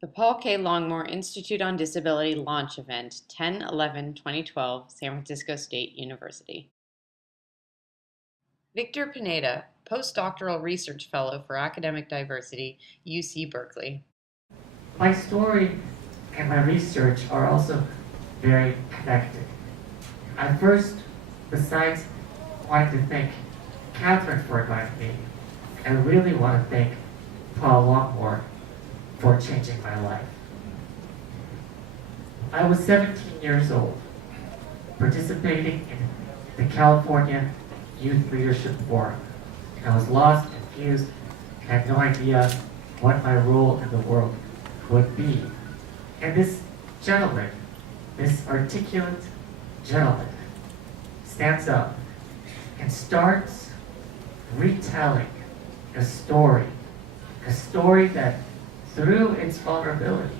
The Paul K. Longmore Institute on Disability launch event, 10/11/2012, San Francisco State University. Victor Pineda, postdoctoral research fellow for academic diversity, UC Berkeley. My story and my research are also very connected. I first, besides wanting to thank Catherine for inviting me, I really want to thank Paul Longmore for changing my life. I was 17 years old, participating in the California Youth Leadership Forum. I was lost, confused, and had no idea what my role in the world would be. And this gentleman, this articulate gentleman, stands up and starts retelling a story that through its vulnerability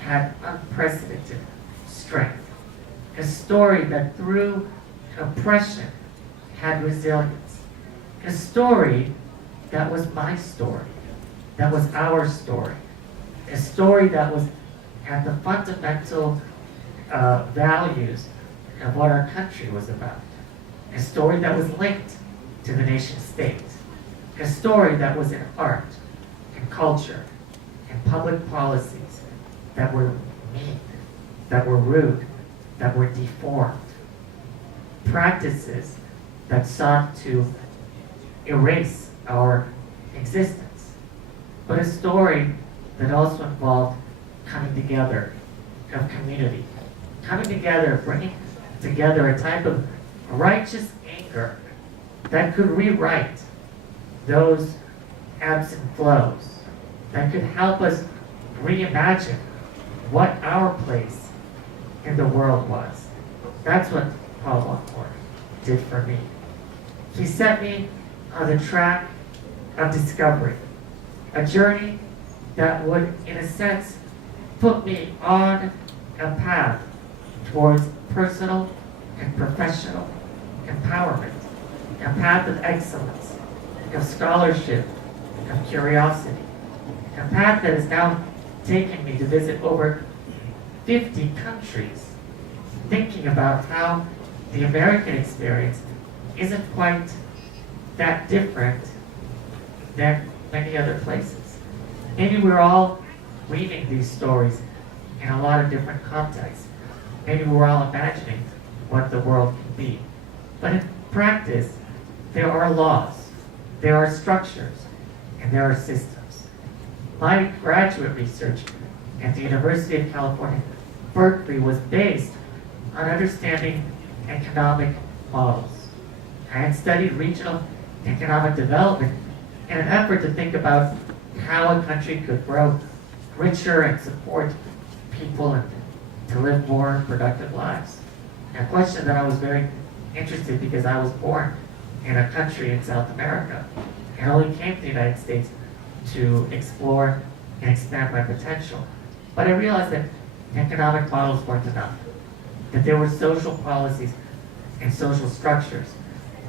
had unprecedented strength, a story that through oppression had resilience, a story that was my story, that was our story, a story that was at the fundamental values of what our country was about, a story that was linked to the nation state, a story that was in art and culture and public policies that were mean, that were rude, that were deformed, practices that sought to erase our existence, but a story that also involved coming together of community, coming together, bringing together a type of righteous anger that could rewrite those ebbs and flows, that could help us reimagine what our place in the world was. That's what Paul Longmore did for me. He set me on the track of discovery, a journey that would, in a sense, put me on a path towards personal and professional empowerment, a path of excellence, of scholarship, of curiosity, a path that has now taken me to visit over 50 countries, thinking about how the American experience isn't quite that different than many other places. Maybe we're all weaving these stories in a lot of different contexts. Maybe we're all imagining what the world can be. But in practice, there are laws, there are structures, and there are systems. My graduate research at the University of California, Berkeley was based on understanding economic models. I had studied regional economic development in an effort to think about how a country could grow richer and support people and to live more productive lives. A question that I was very interested because I was born in a country in South America and only came to the United States to explore and expand my potential. But I realized that economic models weren't enough, that there were social policies and social structures.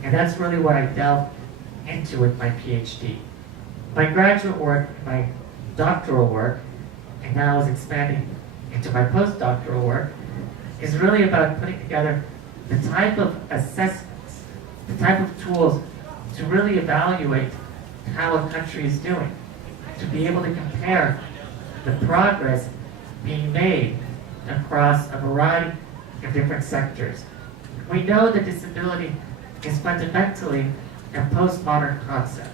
And that's really what I delved into with my PhD. My graduate work, my doctoral work, and now is expanding into my postdoctoral work, is really about putting together the type of assessments, the type of tools to really evaluate how a country is doing, to be able to compare the progress being made across a variety of different sectors. We know that disability is fundamentally a postmodern concept.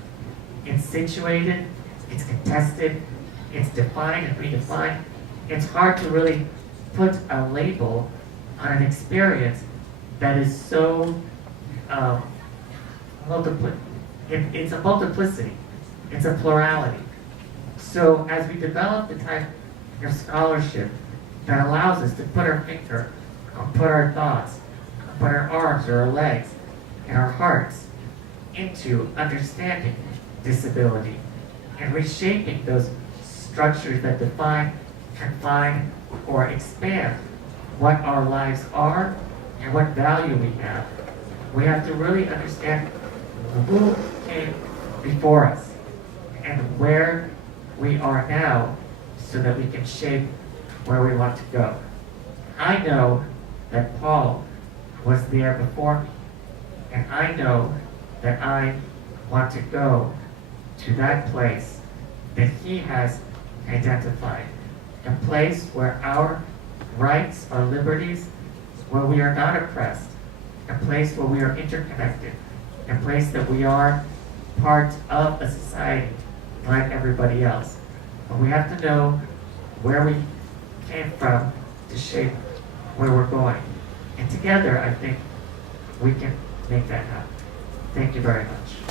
It's situated, it's contested, it's defined and redefined. It's hard to really put a label on an experience that is so it's a multiplicity, it's a plurality. So as we develop the type of scholarship that allows us to put our finger, put our thoughts, put our arms or our legs and our hearts into understanding disability and reshaping those structures that define, confine, or expand what our lives are and what value we have. We have to really understand who came before us and where we are now so that we can shape where we want to go. I know that Paul was there before me, and I know that I want to go to that place that he has identified, a place where our rights, our liberties, where we are not oppressed, a place where we are interconnected, a place that we are part of a society like everybody else. But we have to know where we came from to shape where we're going. And together, I think we can make that happen. Thank you very much.